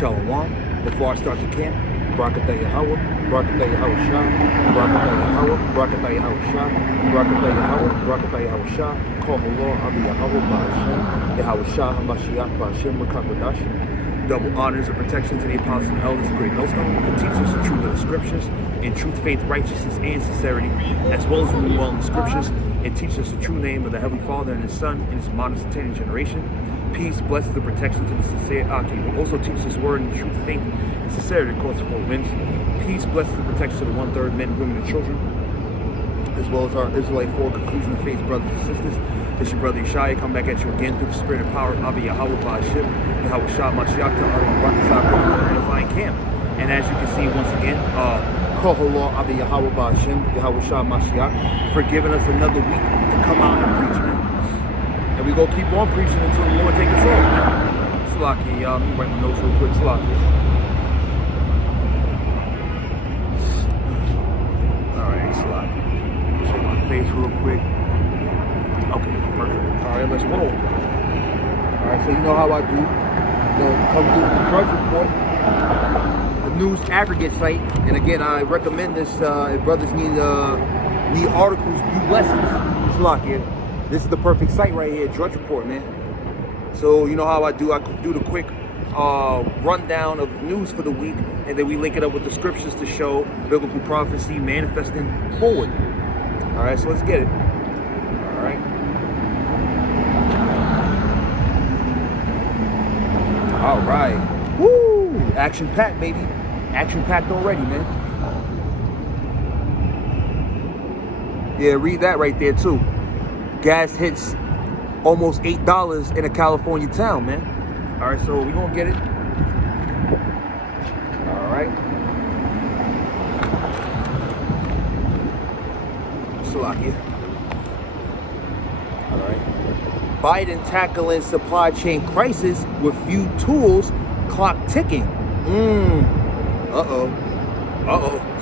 Shalom. Before I start the camp, Barakatah Yahweh, Barakatah Yahweh Shah, Barakatah Yahweh, Barakatah Yahweh Shah, Barakatah Yahweh, Barakatah Yahweh Shah, Kol Halor, Abi Yahweh, Ba'ashem, Yahweh Shah, HaMashiach, Ba'ashem, Mekakwadashi. Double honors and protection to the apostles and elders of Great Millstone for teaching us the truth of the scriptures in truth, faith, righteousness, and sincerity, as well as renewing well in the scriptures and teach us the true name of the Heavenly Father and His Son in His modest attending generation. Peace, blessings, and protection to the sincere Aki, who also teaches His word in truth, faith, and sincerity across the four winds. Peace, blessings, and protection to the 1/3 men, women, and children, as well as our Israelite four confusion of faith brothers and sisters. It's your brother Yeshaya, come back at you again through the spirit and power of Abi Yahweh Ba'ashem, Yahweh Shah Mashiach, to our edifying camp. And as you can see once again, Kol Halor, Abi Yahweh Ba'ashem, Yahweh Shah Mashiach, for giving us another week to come out and preach, man. And we gonna keep on preaching until the Lord takes us off, man. Salaki, y'all. Let me write my notes real quick. Salaki. Alright, Salaki. Check my face real quick. Okay, perfect. Alright, let's roll. Alright, so you know how I do. Come do the drudge report, the news aggregate site. And again, I recommend this if brothers need articles, do lessons. Salaki. This is the perfect site right here, Drudge Report, man. So you know how I do the quick rundown of news for the week, and then we link it up with the scriptures to show biblical prophecy manifesting forward. All right, so let's get it. All right. All right. Woo! Action-packed, baby. Action-packed already, man. Yeah, read that right there, too. Gas hits almost $8 in a California town, man. All right, so we're gonna get it. All right. Salakia. All right. Biden tackling supply chain crisis with few tools, clock ticking. Uh-oh.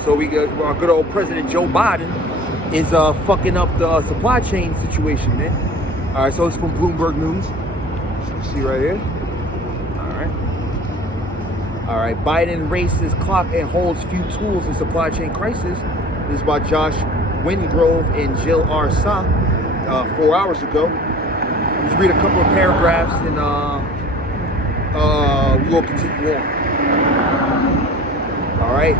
So we got our good old President Joe Biden is fucking up the supply chain situation, man. All right, so it's from Bloomberg News. See right here. All right. Biden races clock and holds few tools in supply chain crisis. This is by Josh Wingrove and Jill R. Sa 4 hours ago. Let's read a couple of paragraphs and we'll continue on. All right.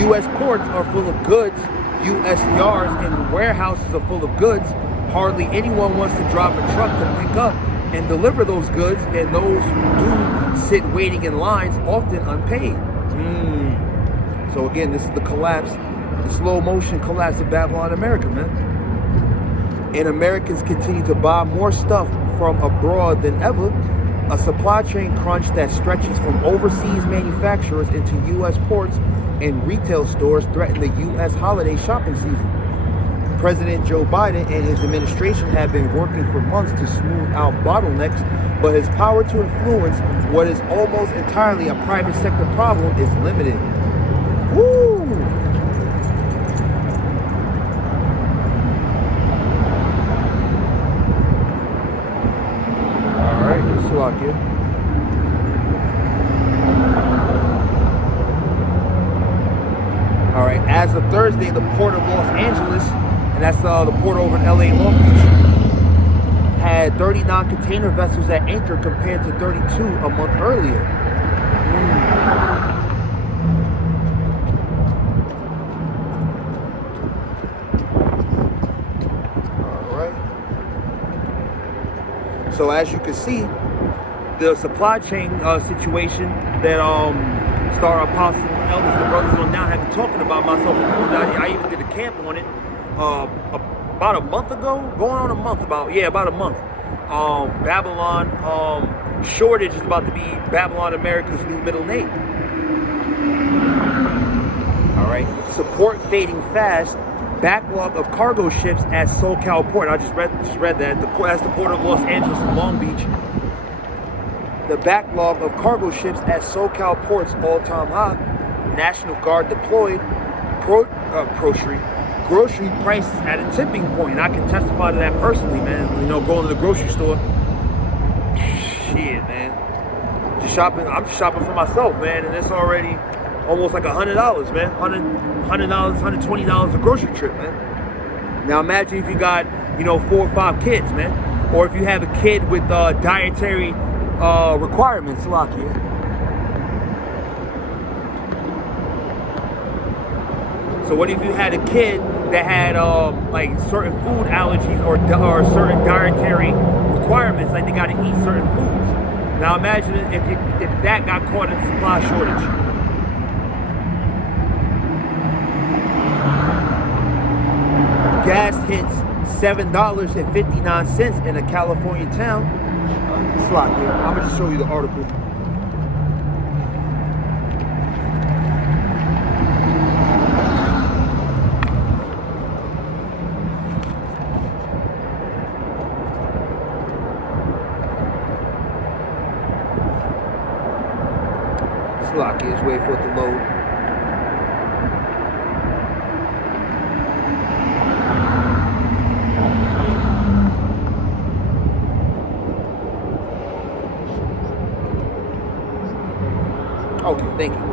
U.S. ports are full of goods. U.S. yards and warehouses are full of goods. Hardly anyone wants to drive a truck to pick up and deliver those goods, and those who do sit waiting in lines, often unpaid. So again, this is the collapse, the slow motion collapse of Babylon America, man. And Americans continue to buy more stuff from abroad than ever. A supply chain crunch that stretches from overseas manufacturers into U.S. ports and retail stores threaten the U.S. holiday shopping season. President Joe Biden and his administration have been working for months to smooth out bottlenecks, but his power to influence what is almost entirely a private sector problem is limited. Woo! All right, Salakia. All right, as of Thursday, the Port of Los Angeles, and that's the port over in LA Long Beach, had 39 container vessels at anchor compared to 32 a month earlier. All right. So as you can see, the supply chain situation that Star Apostles and Elders, the brothers on now, have been talking about myself. I even did a camp on it about a month ago, going on a month, about a month. Babylon shortage is about to be Babylon America's new middle name. All right, support fading fast. Backlog of cargo ships at SoCal Port. I just read that. That's the Port of Los Angeles and Long Beach. The backlog of cargo ships at SoCal Port's all-time high. National Guard deployed. Grocery prices at a tipping point. I can testify to that personally, man. You know, going to the grocery store. Shit, man. Just shopping. I'm just shopping for myself, man, and it's already almost like $100, man. $100, $120 a grocery trip, man. Now imagine if you got, 4 or 5 kids, man, or if you have a kid with dietary requirements, Lakia. So what if you had a kid that had like certain food allergies or certain dietary requirements, like they got to eat certain foods? Now imagine if that got caught in supply shortage. Gas hits $7.59 in a California town. Slot here. I'm gonna just show you the article. Slot is wait for it to load. Okay, thank you.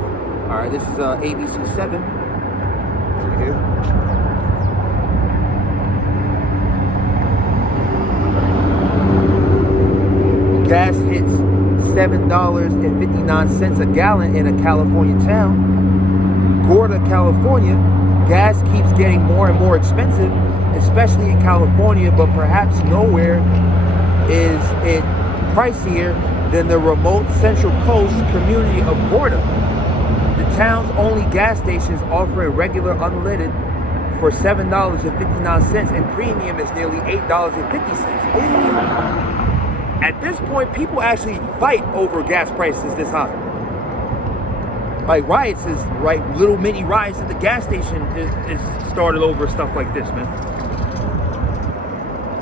All right, this is ABC 7 right here. Gas hits $7.59 a gallon in a California town. Gorda, California. Gas keeps getting more and more expensive, especially in California, but perhaps nowhere is it pricier than the remote Central Coast community of Gorda. The town's only gas stations offer a regular unleaded for $7.59 and premium is nearly $8.50. At this point, people actually fight over gas prices this high. Like riots is right, little mini riots at the gas station is started over stuff like this, man.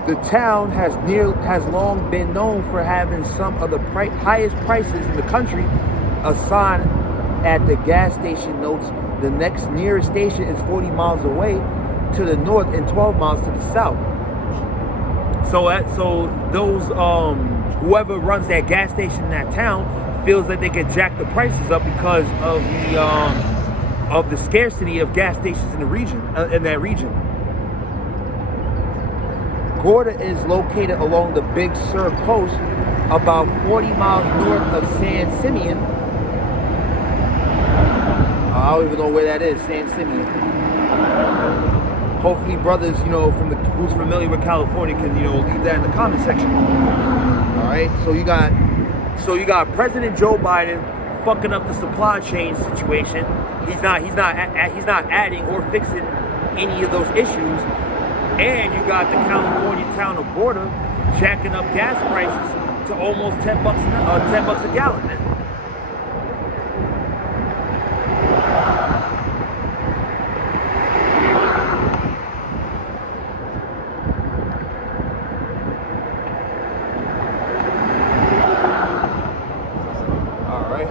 The town has long been known for having some of the highest prices in the country. A sign at the gas station notes the next nearest station is 40 miles away to the north and 12 miles to the south. So those whoever runs that gas station in that town feels that they can jack the prices up because of the scarcity of gas stations in the region in that region. Gorda is located along the Big Sur coast, about 40 miles north of San Simeon. I don't even know where that is, San Simeon. Hopefully, brothers, who's familiar with California can, leave that in the comment section. All right, so you got President Joe Biden fucking up the supply chain situation. He's not adding or fixing any of those issues. And you got the California town of Gorda jacking up gas prices to almost $10 a gallon, man. All right.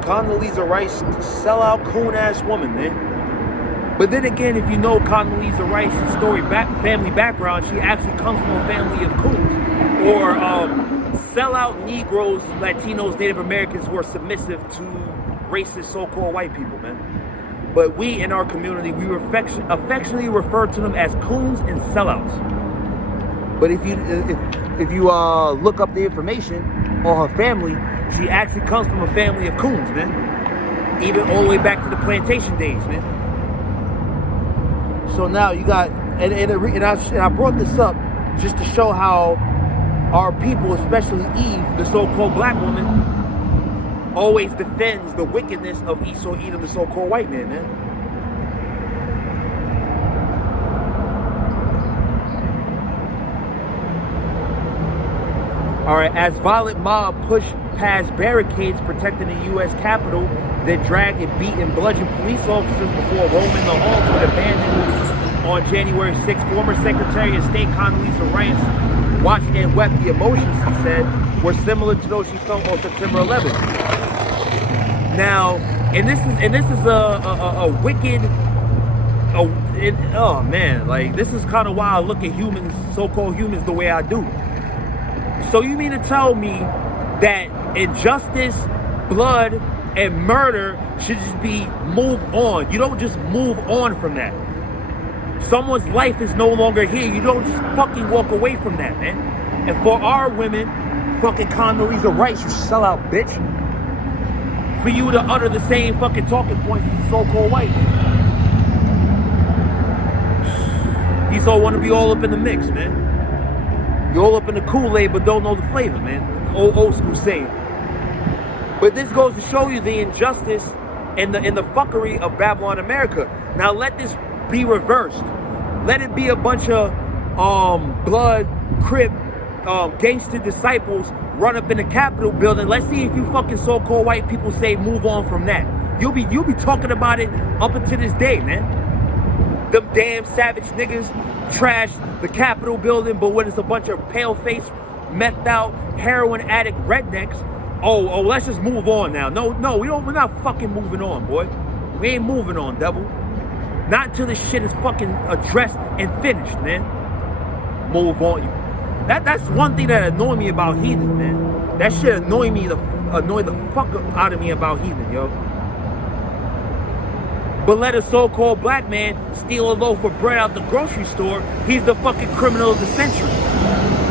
Condoleezza Rice, sellout coon-ass woman, man. But then again, if you know Condoleezza Rice's family background, she actually comes from a family of coons. Or sellout Negroes, Latinos, Native Americans who are submissive to racist so-called white people, man. But we in our community, we affectionately refer to them as coons and sellouts. But if you look up the information on her family, she actually comes from a family of coons, man. Even all the way back to the plantation days, man. So now you got, and I brought this up just to show how our people, especially Eve, the so-called black woman, always defends the wickedness of Esau Edom, the so-called white man, man. All right, as violent mob push past barricades protecting the U.S. Capitol that dragged and beat and bludgeoned police officers before roaming the halls with abandoned on January 6th, former Secretary of State Condoleezza Rice watched and wept. The emotions, he said, were similar to those she felt on September 11th. Now, and this is a wicked Oh man, like this is kind of why I look at humans, so-called humans, the way I do. So you mean to tell me that injustice, blood, and murder should just be moved on? You don't just move on from that. Someone's life is no longer here. You don't just fucking walk away from that, man. And for our women, fucking Condoleezza Rice, you sellout bitch. For you to utter the same fucking talking points as the so-called white man. These all want to be all up in the mix, man. You're all up in the Kool-Aid, but don't know the flavor, man. Old school saying. But this goes to show you the injustice and the fuckery of Babylon America. Now let this be reversed. Let it be a bunch of blood, crip, gangster disciples run up in the Capitol building. Let's see if you fucking so-called white people say move on from that. You'll be talking about it up until this day, man. Them damn savage niggas trash the Capitol building, but when it's a bunch of pale-faced, methed out, heroin addict rednecks, oh, let's just move on now. No, we're not fucking moving on, boy. We ain't moving on, devil. Not until this shit is fucking addressed and finished, man. Move on. That's one thing that annoyed me about heathen, man. That shit annoy the fuck out of me about heathen, yo. But let a so-called black man steal a loaf of bread out the grocery store, he's the fucking criminal of the century.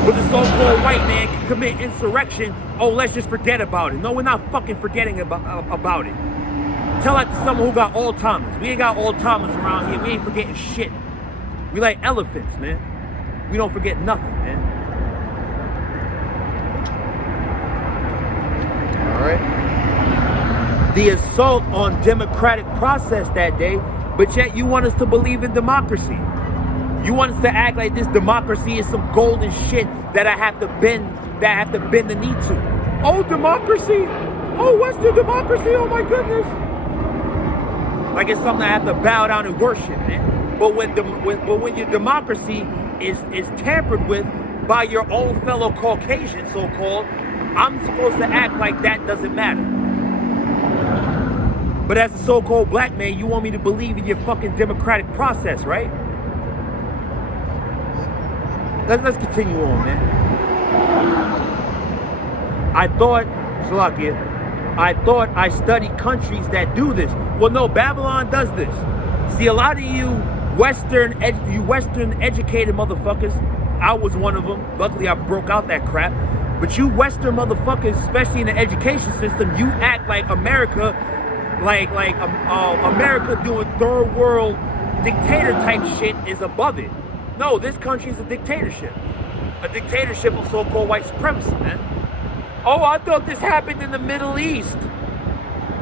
But the so-called white man can commit insurrection, oh, let's just forget about it. No, we're not fucking forgetting about it. Tell that to someone who got Alzheimer's. We ain't got Alzheimer's around here. We ain't forgetting shit. We like elephants, man. We don't forget nothing, man. All right? The assault on democratic process that day, but yet you want us to believe in democracy. You want us to act like this democracy is some golden shit that I have to bend the knee to. Oh, democracy! Oh, Western democracy! Oh my goodness! Like it's something I have to bow down and worship, man. But when your democracy is tampered with by your own fellow Caucasian, so-called, I'm supposed to act like that doesn't matter. But as a so-called black man, you want me to believe in your fucking democratic process, right? Let's continue on, man. I thought I studied countries that do this. Well, no, Babylon does this. See, a lot of you Western educated motherfuckers, I was one of them. Luckily, I broke out that crap. But you Western motherfuckers, especially in the education system, you act like America, like America doing third world dictator type shit is above it. No, this country is a dictatorship of so-called white supremacy, man. Oh, I thought this happened in the Middle East.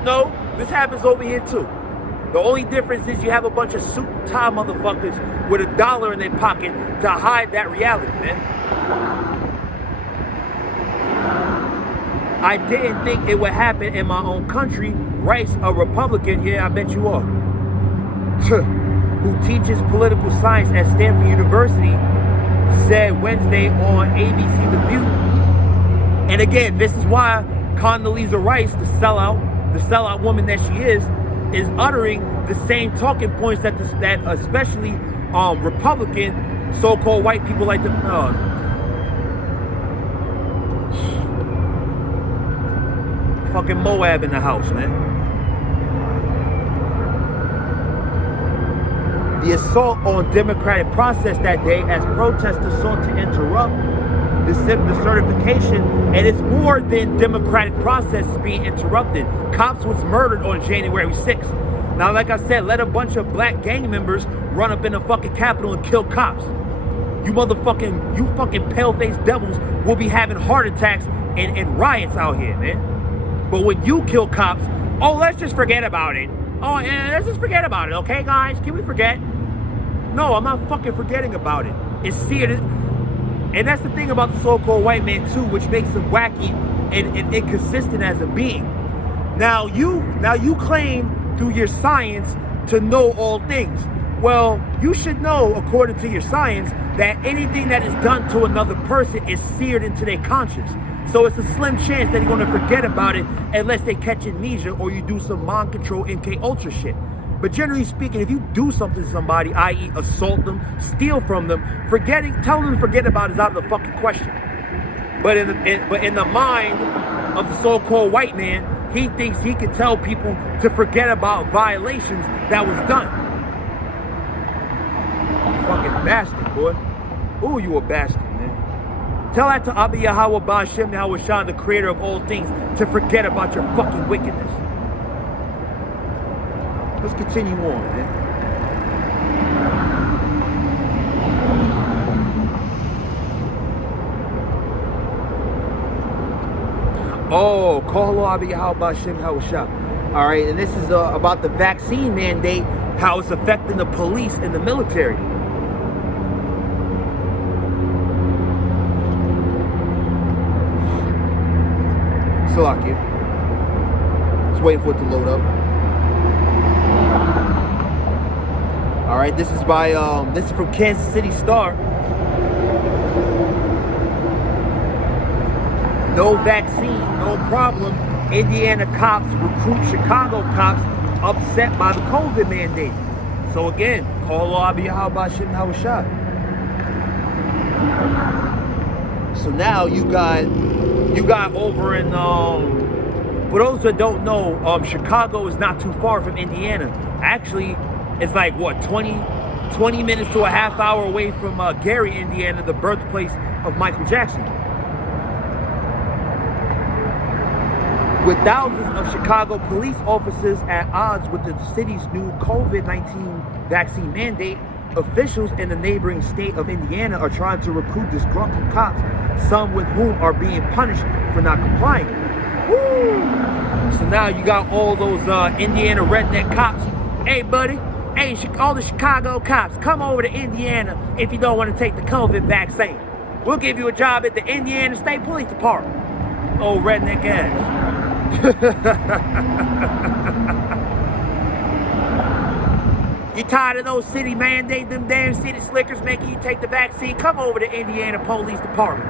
No, this happens over here too. The only difference is you have a bunch of suit and tie motherfuckers with $1 in their pocket to hide that reality, man. I didn't think it would happen in my own country. Rice, a Republican, yeah, I bet you are, who teaches political science at Stanford University, said Wednesday on ABC The View. And again, this is why Condoleezza Rice, the sellout woman that she is uttering the same talking points that especially Republican so-called white people like to fucking Moab in the house, man. The assault on democratic process that day as protesters sought to interrupt the certification, and it's more than democratic process being interrupted. Cops was murdered on January 6th. Now, like I said, let a bunch of black gang members run up in the fucking Capitol and kill cops. You fucking pale-faced devils will be having heart attacks and riots out here, man. But when you kill cops, oh, let's just forget about it. Oh, yeah, let's just forget about it, okay, guys? Can we forget? No, I'm not fucking forgetting about it. It's serious. And that's the thing about the so-called white man, too, which makes him wacky and inconsistent as a being. Now you claim through your science to know all things. Well, you should know, according to your science, that anything that is done to another person is seared into their conscience. So it's a slim chance that you're going to forget about it unless they catch amnesia or you do some mind control MK Ultra shit. But generally speaking, if you do something to somebody, i.e. assault them, steal from them, telling them to forget about it is out of the fucking question. But in the mind of the so-called white man, he thinks he can tell people to forget about violations that was done. Fucking bastard, boy. Ooh, you a bastard, man. Tell that to Abba Yahweh Ba'Shem Yahweh Shah, the creator of all things, to forget about your fucking wickedness. Let's continue on, man. Oh, call Abba Yahweh Ba'Shem Yahweh Shah. All right, and this is about the vaccine mandate, how it's affecting the police and the military. Salakia. Just waiting for it to load up. All right, this is by this is from Kansas City Star. No vaccine, no problem. Indiana cops recruit Chicago cops upset by the COVID mandate. So again, call Abba Yahweh Ba'Shem Yahweh Shah. So now you got over in for those that don't know, Chicago is not too far from Indiana. Actually, it's like what 20 minutes to a half hour away from Gary, Indiana, the birthplace of Michael Jackson. With thousands of Chicago police officers at odds with the city's new COVID-19 vaccine mandate, officials in the neighboring state of Indiana are trying to recruit disgruntled cops, some with whom are being punished for not complying. Woo! So now you got all those Indiana redneck cops. Hey, buddy. Hey, all the Chicago cops, come over to Indiana if you don't want to take the COVID vaccine. We'll give you a job at the Indiana State Police Department. Old redneck ass. You tired of those city mandates, them damn city slickers making you take the vaccine? Come over to Indiana Police Department.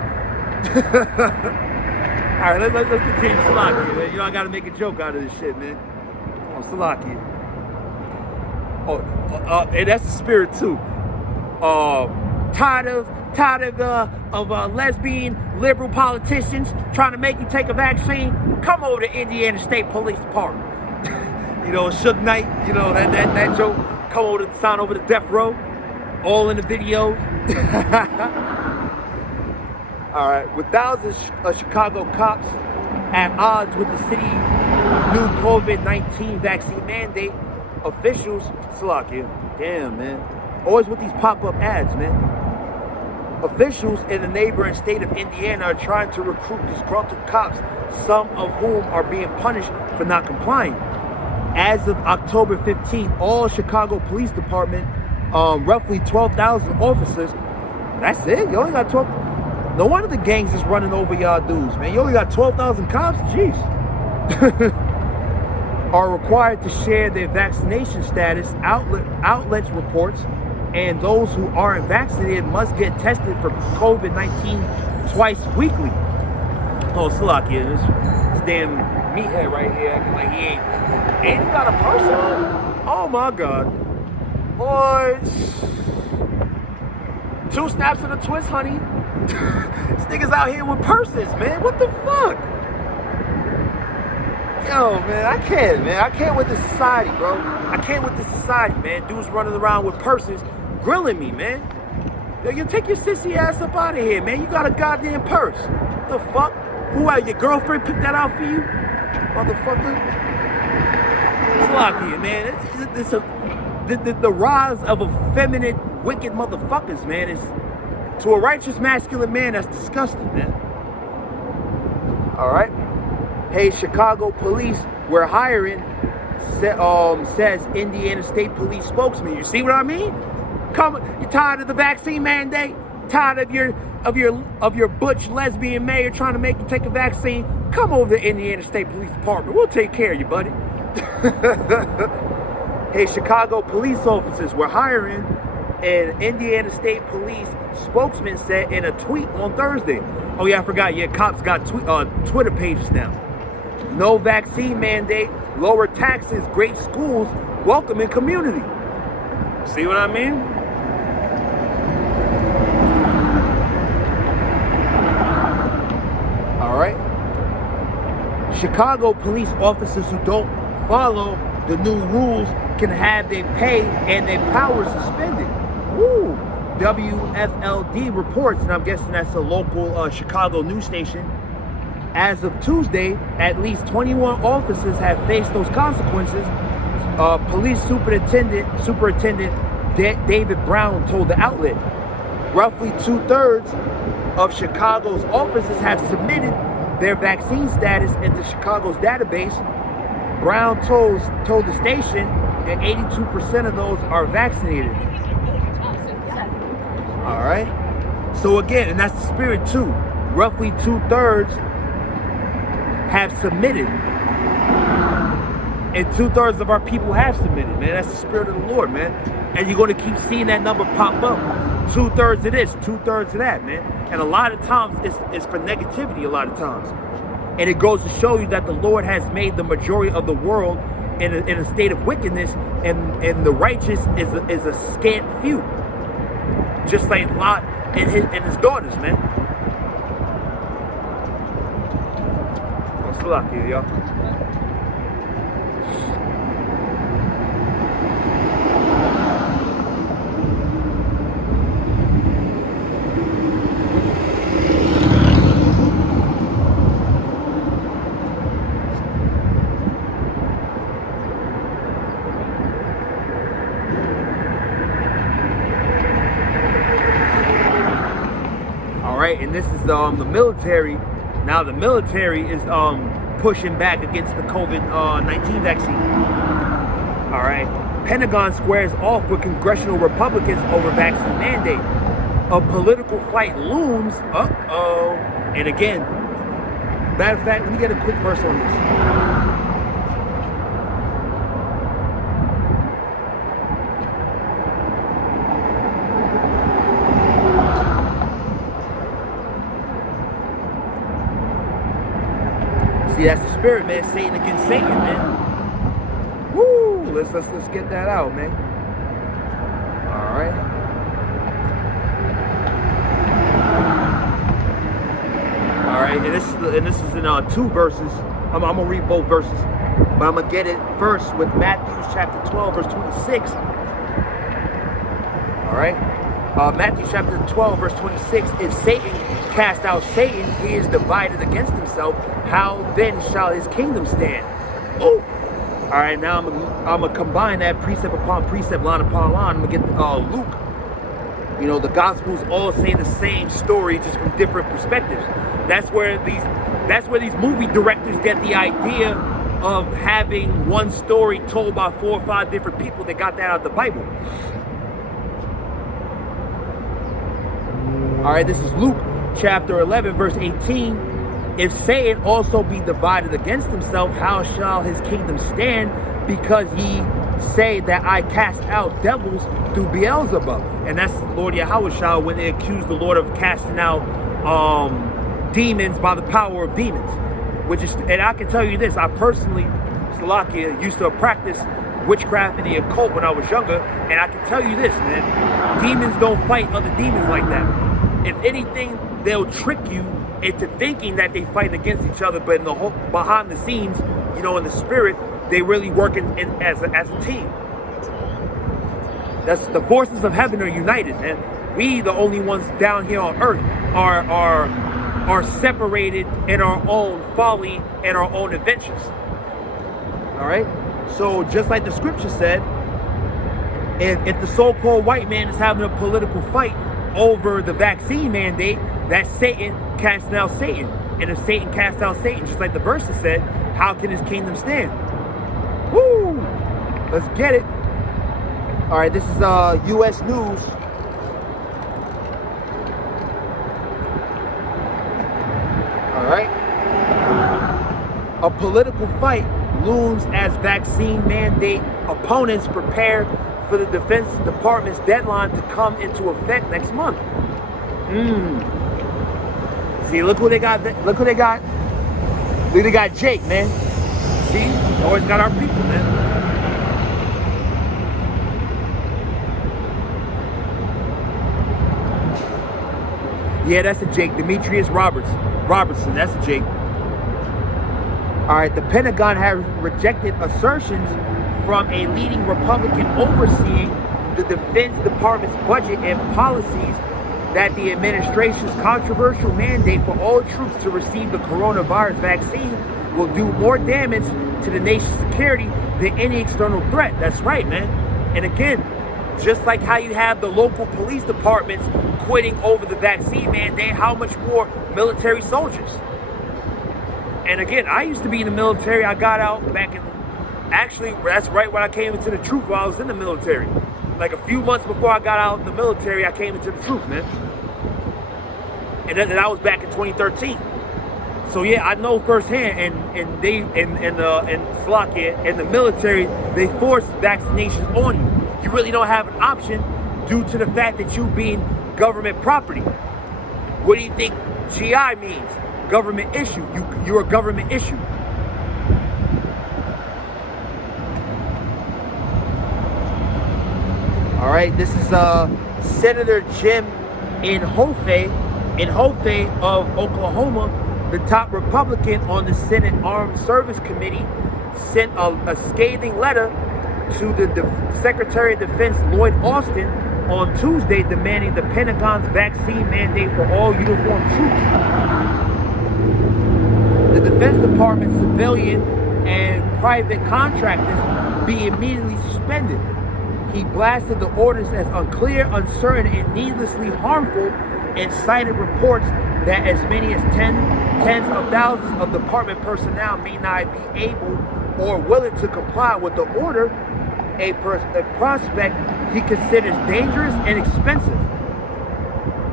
All right, let's continue. Salakia, man. You know, I got to make a joke out of this shit, man. Oh, Salakia. Oh, and that's the spirit too. Tired of lesbian liberal politicians trying to make you take a vaccine? Come over to Indiana State Police Department. You know, Suge Knight, you know, that joke. Come over to sign over to death row. All in the video. All right, with thousands of Chicago cops at odds with the city's new COVID-19 vaccine mandate, officials, Salakia, damn, man, always with these pop-up ads, man. Officials in the neighboring state of Indiana are trying to recruit disgruntled cops, some of whom are being punished for not complying. As of October 15th, all Chicago Police Department, roughly 12,000 officers, that's it? You only got 12? No wonder the gangs is running over y'all dudes, man. You only got 12,000 cops? Jeez. Are required to share their vaccination status, outlets reports, and those who aren't vaccinated must get tested for COVID-19 twice weekly. Oh, Salakia, this damn meathead right here acting like he ain't. And he got a purse on? Oh my God. Boy, 2 snaps and a twist, honey. This nigga's out here with purses, man. What the fuck? Yo, man, I can't with this society, bro. I can't with this society, man. Dudes running around with purses, grilling me, man. Yo, you take your sissy ass up out of here, man. You got a goddamn purse. The fuck? Who are your girlfriend picked that out for you? Motherfucker. Salakia, man. The rise of effeminate, wicked motherfuckers, man, is to a righteous masculine man, that's disgusting, man. All right. Hey, Chicago police, we're hiring, says Indiana State Police spokesman. You see what I mean? You tired of the vaccine mandate? Tired of your butch lesbian mayor trying to make you take a vaccine? Come over to Indiana State Police Department. We'll take care of you, buddy. Hey, Chicago police officers, we're hiring, an Indiana State Police spokesman said in a tweet on Thursday. Oh yeah, I forgot. Yeah, cops got Twitter pages now. No vaccine mandate, lower taxes, great schools, welcoming community. See what I mean? All right. Chicago police officers who don't follow the new rules can have their pay and their powers suspended. Woo! WFLD reports, and I'm guessing that's a local Chicago news station. As of Tuesday, at least 21 officers have faced those consequences. Police Superintendent David Brown told the outlet. Roughly 2/3 of Chicago's officers have submitted their vaccine status into Chicago's database. Brown told the station that 82% of those are vaccinated. All right. So again, and that's the spirit too. Roughly 2/3 have submitted. And 2/3 of our people have submitted, man. That's the spirit of the Lord, man. And you're going to keep seeing that number pop up. 2/3 of this, 2/3 of that, man. And a lot of times it's for negativity a lot of times. And it goes to show you that the Lord has made the majority of the world in a state of wickedness, and the righteous is a scant few. Just like Lot and his daughters, man. What's luck here, y'all? And this is the military. Now the military is pushing back against the COVID-19 vaccine. All right. Pentagon squares off with congressional Republicans over vaccine mandate. A political fight looms. And again, matter of fact, let me get a quick verse on this. See, that's the spirit, man. Satan against Satan, man. Woo! Let's get that out, man. All right. All right, and this is in 2 verses. I'm gonna read both verses, but I'm gonna get it first with Matthew chapter 12, verse 26. All right. Matthew chapter 12, verse 26. If Satan cast out Satan, he is divided against himself. How then shall his kingdom stand? Oh, all right. Now I'm gonna combine that precept upon precept, line upon line. I'm gonna get Luke. You know, the Gospels all say the same story, just from different perspectives. That's where these movie directors get the idea of having one story told by 4 or 5 different people. They got that out of the Bible. All right, this is Luke chapter 11, verse 18. If Satan also be divided against himself, how shall his kingdom stand? Because ye say that I cast out devils through Beelzebub. And that's Lord Yahushua when they accuse the Lord of casting out demons by the power of demons. And I can tell you this, I personally, Salakia, used to practice witchcraft and the occult when I was younger, and I can tell you this, man, demons don't fight other demons like that. If anything, they'll trick you into thinking that they fight against each other, but in the whole, behind the scenes, you know, in the spirit, they really working as a team. That's the forces of heaven are united, man. We, the only ones down here on earth, are separated in our own folly and our own adventures. All right. So just like the scripture said, if the so-called white man is having a political fight over the vaccine mandate, that's Satan casting out Satan. And if Satan casts out Satan, just like the verses said, how can his kingdom stand? Woo! Let's get it. All right, this is U.S. News. All right. A political fight looms as vaccine mandate opponents prepare for the Defense Department's deadline to come into effect next month. See, look who they got. Look who they got. Look, they got Jake, man. See, always got our people, man. Yeah, that's a Jake. Demetrius Robertson, that's a Jake. All right, the Pentagon has rejected assertions from a leading Republican overseeing the Defense Department's budget and policies that the administration's controversial mandate for all troops to receive the coronavirus vaccine will do more damage to the nation's security than any external threat. That's right, man. And again, just like how you have the local police departments quitting over the vaccine mandate, how much more military soldiers? And again, I used to be in the military. I got out back in, actually, that's right when I came into the troop while I was in the military. Like a few months before I got out of the military, I came into the troop, man. And then that was back in 2013. So yeah, I know firsthand, and they in Slovakia and the military, they force vaccinations on you. You really don't have an option due to the fact that you being government property. What do you think GI means? Government issue. You're a government issue. All right, this is Senator Jim Inhofe of Oklahoma, the top Republican on the Senate Armed Service Committee, sent a scathing letter to the Secretary of Defense Lloyd Austin on Tuesday demanding the Pentagon's vaccine mandate for all uniformed troops. The Defense Department's civilian and private contractors be immediately suspended. He blasted the orders as unclear, uncertain, and needlessly harmful, and cited reports that as many as tens of thousands of department personnel may not be able or willing to comply with the order, a prospect he considers dangerous and expensive.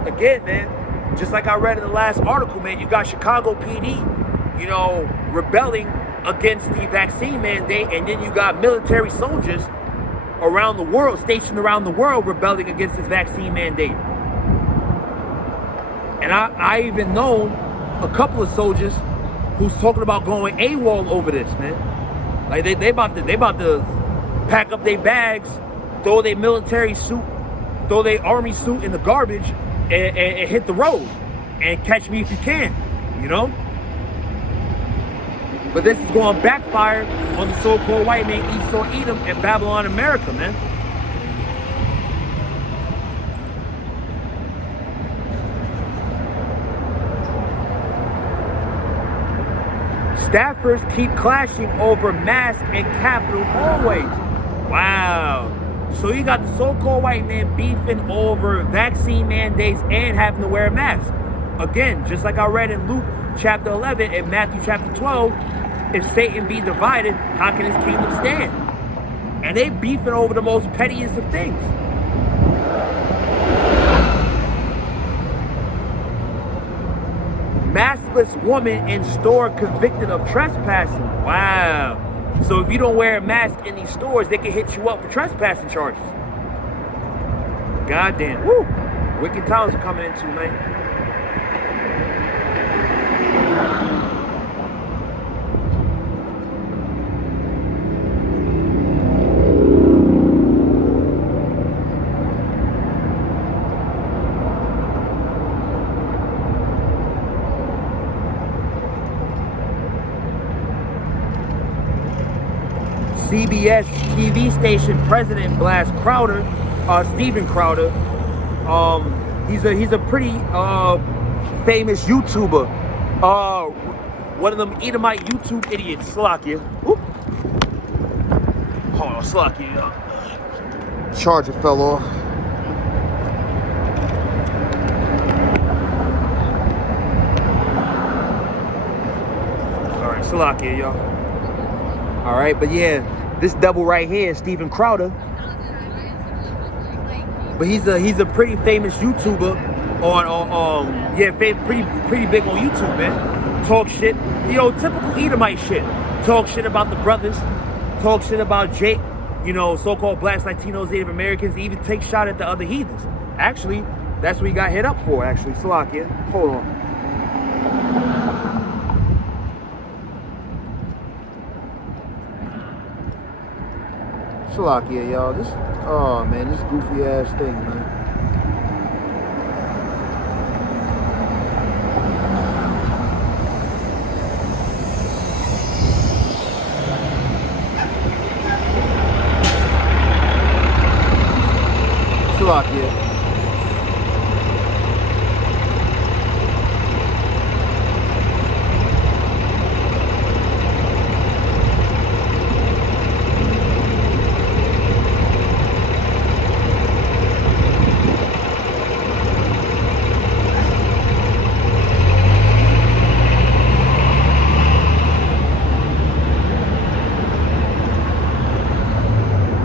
Again, man, just like I read in the last article, man, you got Chicago PD, you know, rebelling against the vaccine mandate, and then you got military soldiers around the world, stationed around the world, rebelling against this vaccine mandate. And I even know a couple of soldiers who's talking about going AWOL over this, man. Like they about to pack up their bags, throw their military suit, throw their army suit in the garbage, and hit the road and catch me if you can, you know? But this is going to backfire on the so-called white man Esau Edom and Babylon America, man. Staffers keep clashing over masks in Capitol hallways. Wow. So you got the so-called white man beefing over vaccine mandates and having to wear a mask. Again, just like I read in Luke chapter 11 and Matthew chapter 12, if Satan be divided, how can his kingdom stand? And they beefing over the most pettiest of things. Maskless woman in store convicted of trespassing. Wow. So if you don't wear a mask in these stores, they can hit you up for trespassing charges. Goddamn. Woo. Wicked times are coming into, man. CBS TV station president blasts Crowder, Steven Crowder. He's a pretty famous YouTuber. One of them Edomite YouTube idiots. Slovakia. Hold on, Slovakia. Charger fell off. All right, Slovakia, y'all. All right, but yeah, this devil right here is Steven Crowder. But he's a pretty famous YouTuber on pretty big on YouTube, man. Talk shit, you know, typical Edomite shit. Talk shit about the brothers. Talk shit about Jake, you know, so-called blacks, Latinos, Native Americans. Even take shot at the other heathens. Actually, that's what he got hit up for. Actually, Slovakia. Hold on. Slovakia, y'all. This, oh man, this goofy ass thing, man. Salakia.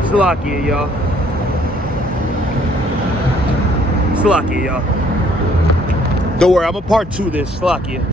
Salakia, y'all. Salakia, y'all. Don't worry, I'm a part 2 this. Salakia.